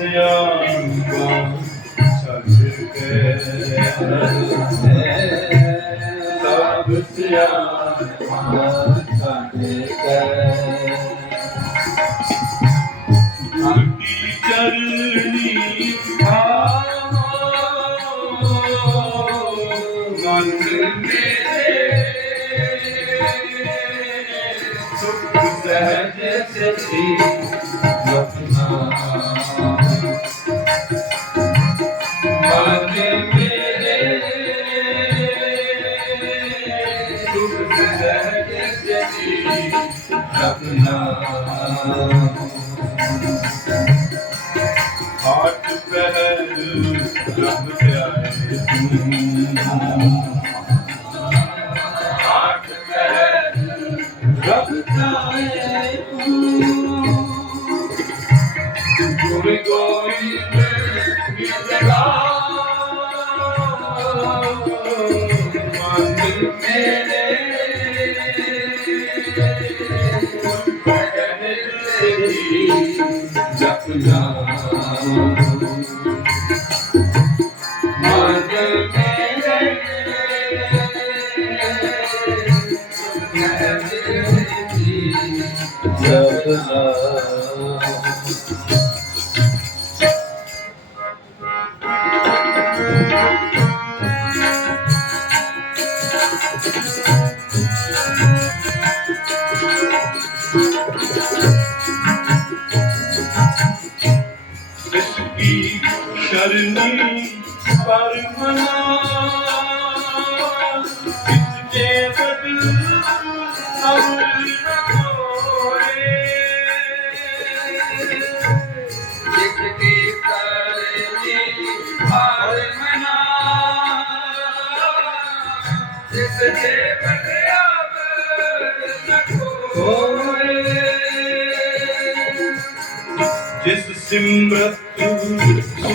ਸਿਆਣਪਾਂ ਛੱਡ ਕੇ ਸਭ ਸਿਆਣਪਾਂ ਛੱਡ ਕੇ ਕੀ ਚਰਣੀ ਆਵੋ ਮਨ ਮੇਰੇ ਸੁਖ ਸਹਿਜ ਸਚੀ ਜਪਨਾ ਸਚੀ ਜਪਨਾ ਹਾਟ ਪਹਿਰ ਰੱਬ ਪਿਆਰੇ ਹਾਟ ਜਪਨਾ ਮਨ ਪਰਮਨ, ਪਰਮਨਾ। ਜਿਤੇ ਬਦਲ ਅਮਰ ਨਾ ਹੋਏ। ਜਿਤੇ ਕਰੇ ਪਰਮਨਾ। ਜਿਤੇ ਬਦਲ ਅਮਰ ਨਾ ਹੋਏ। ਜਿਸ ਸਿਮਰਤ ਤੂੰ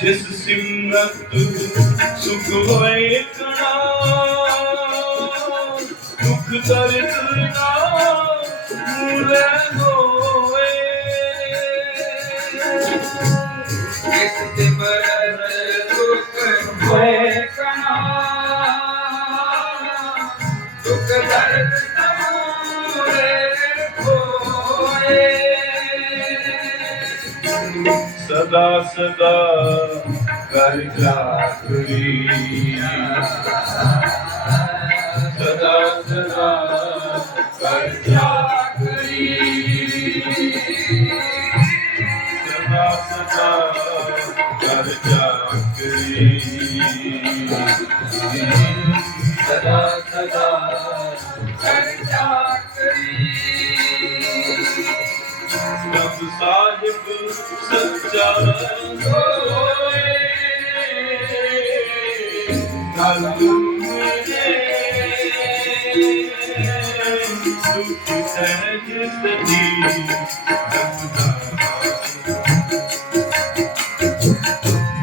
ਜਿਸ ਸਿਮਰਤ ਸੁਖ ਹੋਏ ਕਣਾ ਦੁਖ ਦਰਦ ਨਾ ਸਦਾ ਸਦਾ ਕਰ ਜਾਗਰੀ ਸਦਾ ਸਦਾ ਕਰ ਜਾਗਰੀ ਸਦਾ ਸਦਾ ਕਰ ਜਾਗਰੀ ਸਦਾ ਸਦਾ ਕਰ ਚਾਕਰੀ ਸਾਹਿਬ ਸੱਚਾ। ਹੋਏ ਗੱਲ ਮੇਰੇ ਦੁੱਖ ਸਹਿਜ ਸਜੀ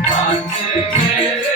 ਮਨ ਮੇਰੇ